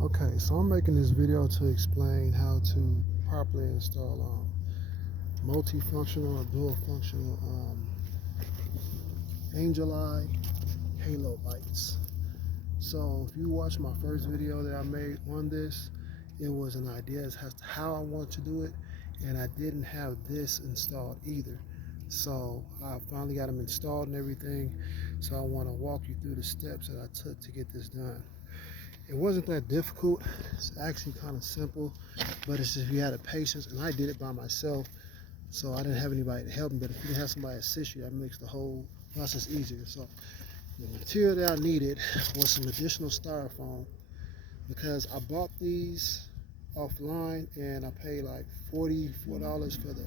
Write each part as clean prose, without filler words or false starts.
Okay, so I'm making this video to explain how to properly install multifunctional or dual functional angel eye halo lights. So if you watch my first video that I made on this, it was an idea as to how I want to do it, and I didn't have this installed either. So I finally got them installed and everything. So I want to walk you through the steps that I took to get this done. It wasn't that difficult. It's actually kind of simple, but it's just if you had the patience, and I did it by myself, so I didn't have anybody to help me. But if you have somebody assist you, that makes the whole process easier. So the material that I needed was some additional styrofoam because I bought these offline and I paid like $44 for the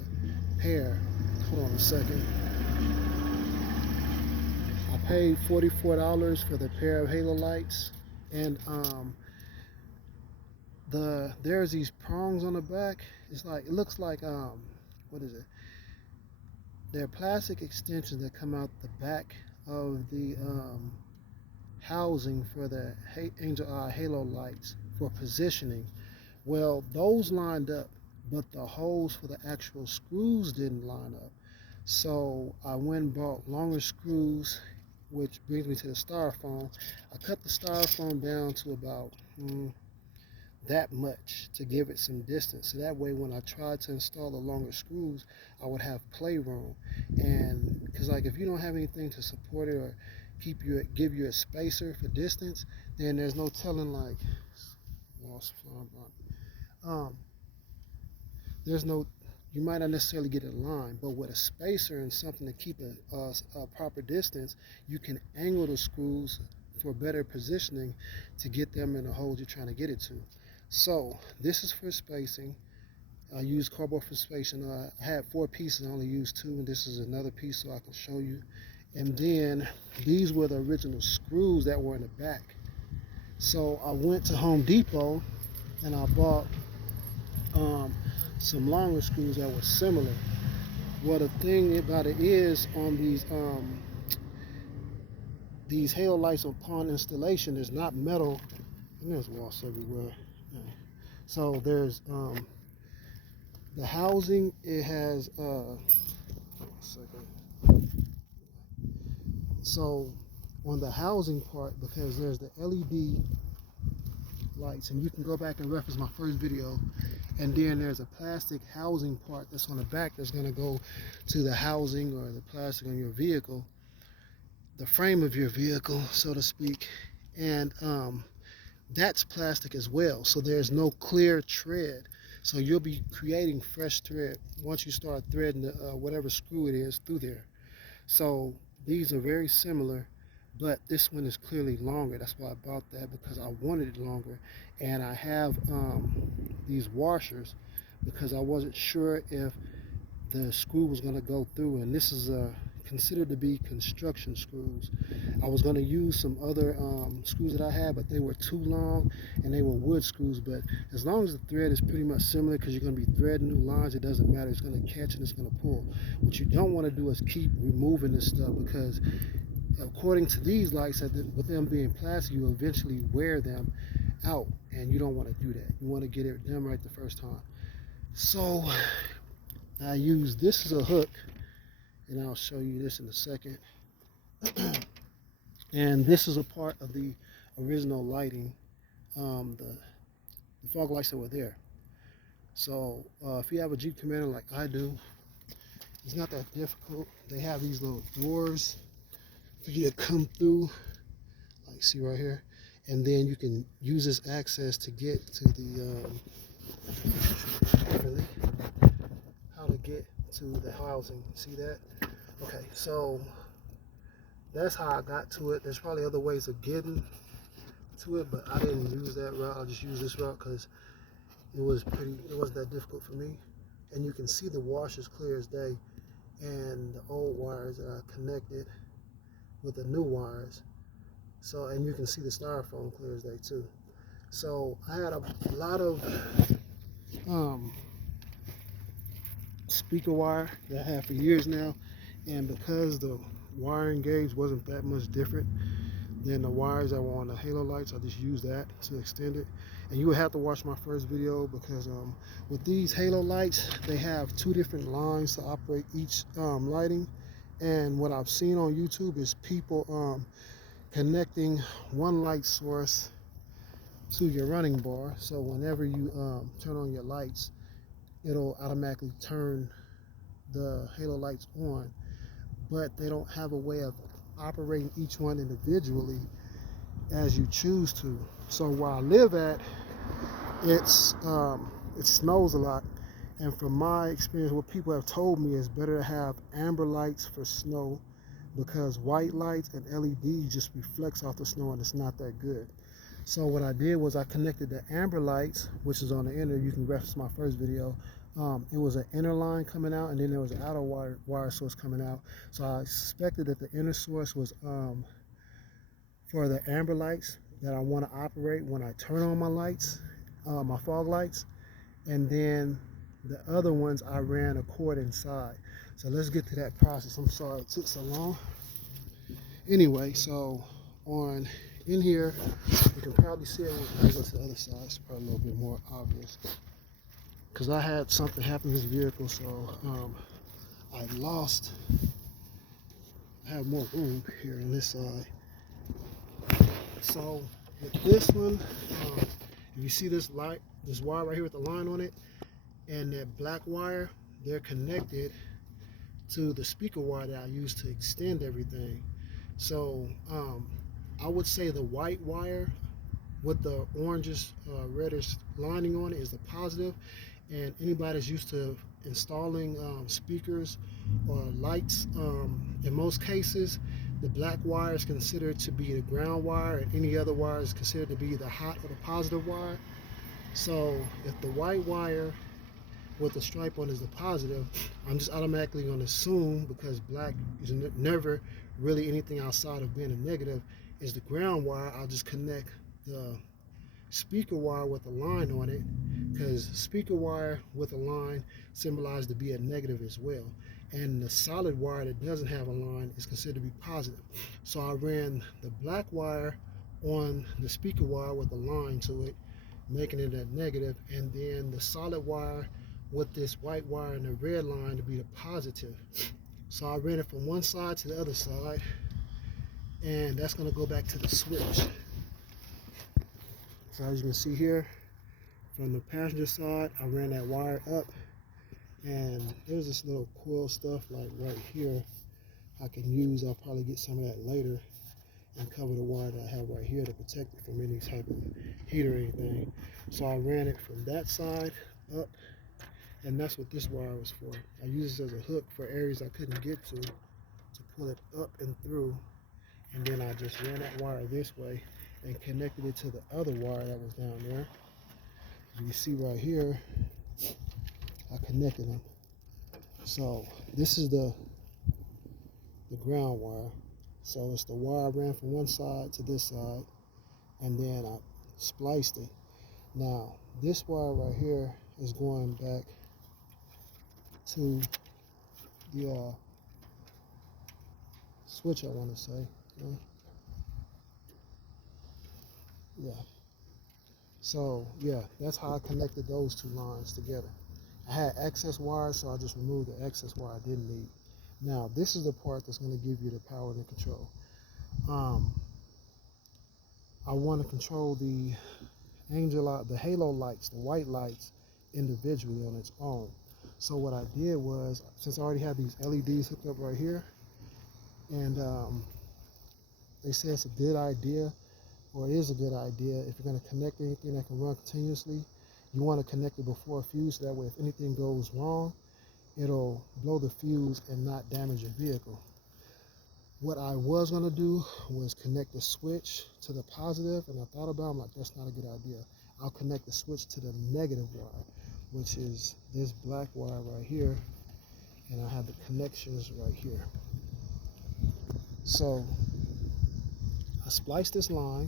pair. Hold on a second. I paid $44 for the pair of halo lights, and there's these prongs on the back. It's like it looks like what is it? They're plastic extensions that come out the back of the housing for the angel eye halo lights for positioning. Well, those lined up, but the holes for the actual screws didn't line up. So I went and bought longer screws, which brings me to the styrofoam. I cut the styrofoam down to about that much to give it some distance, so that way when I tried to install the longer screws I would have playroom. And because like if you don't have anything to support it or give you a spacer for distance, then there's no telling like um, there's no you might not necessarily get it aligned, but with a spacer and something to keep a proper distance, you can angle the screws for better positioning to get them in the holes you're trying to get it to. So this is for spacing. I used cardboard for spacing. I had 4 pieces, I only used 2, and this is another piece so I can show you. And then these were the original screws that were in the back. So I went to Home Depot and I bought some longer screws that were similar. Well, the thing about it is on these halo lights upon installation, there's not metal, and there's walls everywhere. Yeah. So there's the housing. It has hold on a second. So on the housing part, because there's the LED lights, and you can go back and reference my first video, and then there's a plastic housing part that's on the back that's going to go to the housing or the plastic on your vehicle, the frame of your vehicle, so to speak. And that's plastic as well, so there's no clear tread, so you'll be creating fresh thread once you start threading the, whatever screw it is through there. So these are very similar, but this one is clearly longer. That's why I bought that, because I wanted it longer. And I have these washers because I wasn't sure if the screw was going to go through, and this is considered to be construction screws. I was going to use some other screws that I had, but they were too long and they were wood screws. But as long as the thread is pretty much similar, because you're going to be threading new lines, it doesn't matter. It's going to catch and it's going to pull. What you don't want to do is keep removing this stuff, because according to these lights, with them being plastic, you eventually wear them out, and you don't want to do that. You want to get it done right the first time. So I use this as a hook, and I'll show you this in a second. And this is a part of the original lighting, the fog lights that were there. So if you have a Jeep Commander like I do, it's not that difficult. They have these little doors for you to come through, like see right here, and then you can use this access to get to the how to get to the housing. See that? Okay, so that's how I got to it. There's probably other ways of getting to it, but I didn't use that route. I just used this route because it wasn't that difficult for me. And you can see the washers clear as day, and the old wires that I connected with the new wires. So, and you can see the styrofoam clear as day too. So I had a lot of speaker wire that I have for years now, and because the wiring gauge wasn't that much different than the wires that were on the halo lights, I just used that to extend it. And you would have to watch my first video because with these halo lights, they have two different lines to operate each lighting. And what I've seen on YouTube is people connecting one light source to your running bar. So whenever you turn on your lights, it'll automatically turn the halo lights on, but they don't have a way of operating each one individually as you choose to. So where I live at, it snows a lot, and from my experience, what people have told me is better to have amber lights for snow, because white lights and LED just reflects off the snow and it's not that good. So what I did was I connected the amber lights, which is on the inner, you can reference my first video. It was an inner line coming out, and then there was an outer wire source coming out. So I suspected that the inner source was for the amber lights that I want to operate when I turn on my lights, my fog lights. And then the other ones I ran a cord inside. So let's get to that process. I'm sorry it took so long. Anyway, so in here, you can probably see it. I'll go to the other side. It's probably a little bit more obvious, because I had something happen to this vehicle, so I have more room here on this side. So with this one, if you see this wire right here with the line on it, and that black wire, they're connected to the speaker wire that I use to extend everything. So I would say the white wire with the orangish, reddish lining on it is the positive. And anybody that's used to installing speakers or lights, in most cases, the black wire is considered to be the ground wire, and any other wire is considered to be the hot or the positive wire. So if the white wire with the stripe on is the positive, I'm just automatically going to assume, because black is never really anything outside of being a negative, is the ground wire. I'll just connect the speaker wire with a line on it, because speaker wire with a line symbolizes to be a negative as well. And the solid wire that doesn't have a line is considered to be positive. So I ran the black wire on the speaker wire with a line to it, making it a negative, and then the solid wire with this white wire and the red line to be the positive. So I ran it from one side to the other side, and that's going to go back to the switch. So as you can see here, from the passenger side, I ran that wire up, and there's this little coil stuff like right here I can use. I'll probably get some of that later and cover the wire that I have right here to protect it from any type of heat or anything. So I ran it from that side up, and that's what this wire was for. I used this as a hook for areas I couldn't get to pull it up and through, and then I just ran that wire this way and connected it to the other wire that was down there. You can see right here, I connected them. So this is the ground wire. So it's the wire I ran from one side to this side, and then I spliced it. Now this wire right here is going back to the switch, I want to say. Yeah. So yeah, that's how I connected those two lines together. I had excess wires, so I just removed the excess wire I didn't need. Now this is the part that's going to give you the power and the control. I want to control the the halo lights, the white lights, individually on its own. So what I did was, since I already have these LEDs hooked up right here, and they say it's a good idea, or it is a good idea, if you're going to connect anything that can run continuously, you want to connect it before a fuse. That way if anything goes wrong, it'll blow the fuse and not damage your vehicle. What I was going to do was connect the switch to the positive, and I thought about it, I'm like, that's not a good idea. I'll connect the switch to the negative wire, which is this black wire right here, and I have the connections right here. So I spliced this line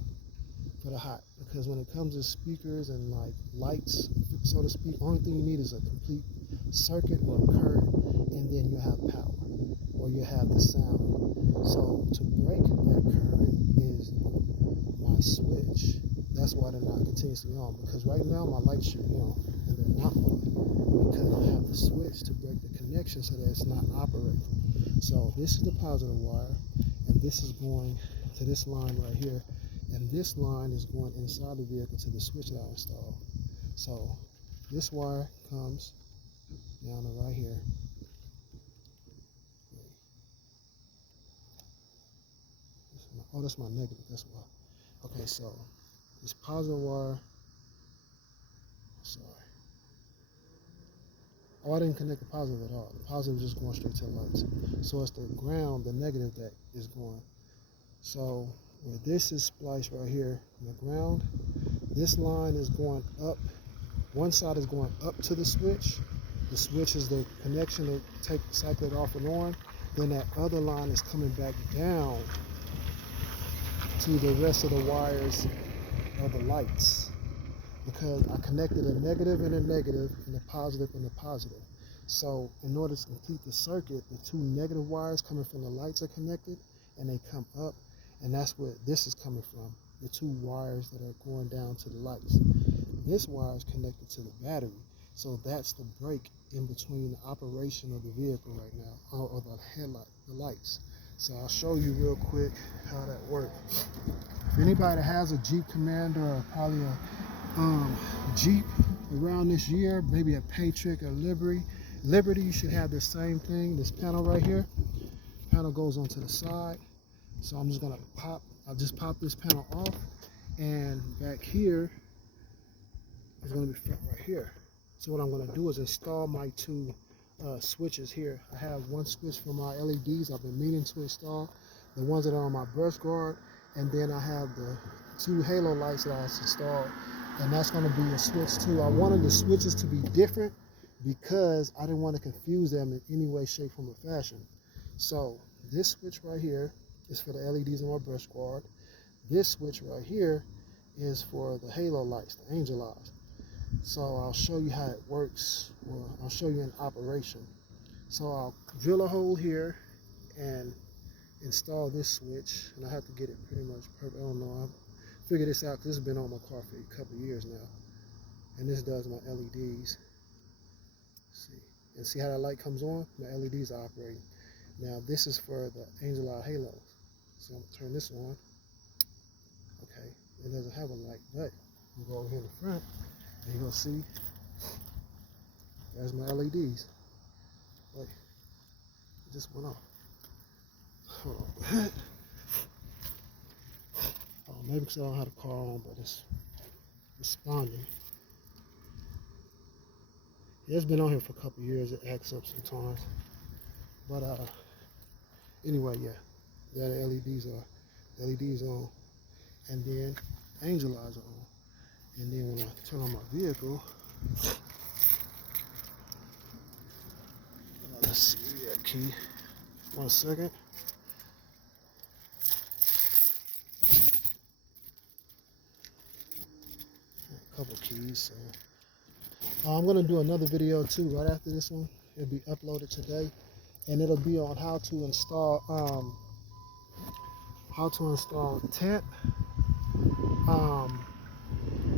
for the hot, because when it comes to speakers and like lights, so to speak, only thing you need is a complete circuit or a current, and then you have power, or you have the sound. So to break that current is my switch. That's why they're not continuously on, because right now my lights should be on and they're not on because I have the switch to break the connection so that it's not operating. So this is the positive wire, and this is going to this line right here, and this line is going inside the vehicle to the switch that I installed. So this wire comes down to right here. Oh, that's my negative, that's why. Okay, so this positive wire, sorry. Oh, I didn't connect the positive at all. The positive is just going straight to the lights. So it's the ground, the negative, that is going. So where this is spliced right here in the ground, this line is going up. One side is going up to the switch. The switch is the connection to cycle it off and on. Then that other line is coming back down to the rest of the wires of the lights, because I connected a negative and a negative and a positive and a positive. So in order to complete the circuit, the two negative wires coming from the lights are connected and they come up, and that's where this is coming from, the two wires that are going down to the lights. This wire is connected to the battery, so that's the break in between the operation of the vehicle right now, or the headlight, the lights. So I'll show you real quick how that works. If anybody has a Jeep Commander or probably a Jeep around this year, maybe a Patriot or Liberty, you should have the same thing. This panel right here, panel goes onto the side. So I'm just gonna I'll just pop this panel off, and back here is gonna be front right here. So what I'm gonna do is install my two switches here. I have one switch for my LEDs I've been meaning to install, the ones that are on my brush guard, and then I have the two halo lights that I installed, and that's going to be a switch too. I wanted the switches to be different because I didn't want to confuse them in any way, shape, form, or fashion. So this switch right here is for the LEDs on my brush guard. This switch right here is for the halo lights, the angel eyes. So I'll show you how it works, or I'll show you in operation. So I'll drill a hole here and install this switch, and I have to get it pretty much perfect. I don't know, I figured this out because this has been on my car for a couple of years now, and this does my LEDs. See, and see how that light comes on? My LEDs are operating. Now this is for the angel eye halos, so I'm gonna turn this on. Okay, it doesn't have a light, but you go over here in the front and you're gonna see there's my LEDs. Wait, it just went off. Hold on. Oh, maybe because I don't have the car on, but it's responding. Yeah, it's been on here for a couple of years. It acts up sometimes. But anyway, yeah, the LEDs on, and then angel eyes are on. And then when I turn on my vehicle, let's see that key. 1 second. A couple keys. So I'm gonna do another video too right after this one. It'll be uploaded today, and it'll be on how to install tent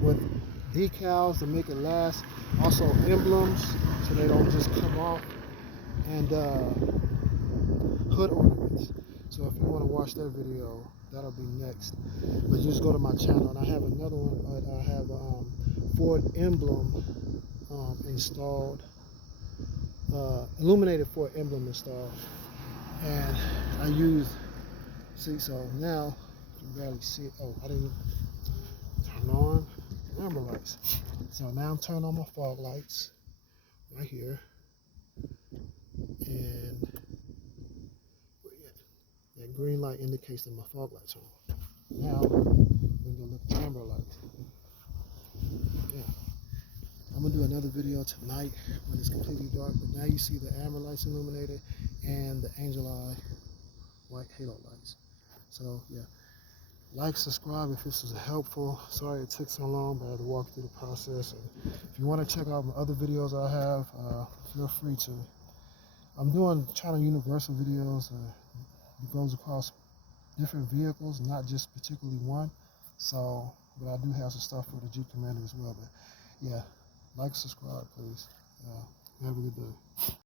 with decals to make it last. Also emblems so they don't just come off, and hood ornaments. So if you want to watch that video, that'll be next. But just go to my channel, and I have another one. I have Ford emblem installed, illuminated Ford emblem installed, and I used. See, so now you can barely see it. Oh, I didn't turn on amber lights. So now I'm turning on my fog lights right here, and that green light indicates that my fog lights are on. Now we're gonna look at the amber lights. Yeah, I'm gonna do another video tonight when it's completely dark. But now you see the amber lights illuminated and the angel eye white halo lights. So yeah, like, subscribe if this was helpful. Sorry it took so long, but I had to walk through the process. And if you want to check out my other videos I have, feel free to. I'm doing China Universal videos. It goes across different vehicles, not just particularly one. So but I do have some stuff for the Jeep Commander as well. But yeah, like, subscribe, please. Have a good day.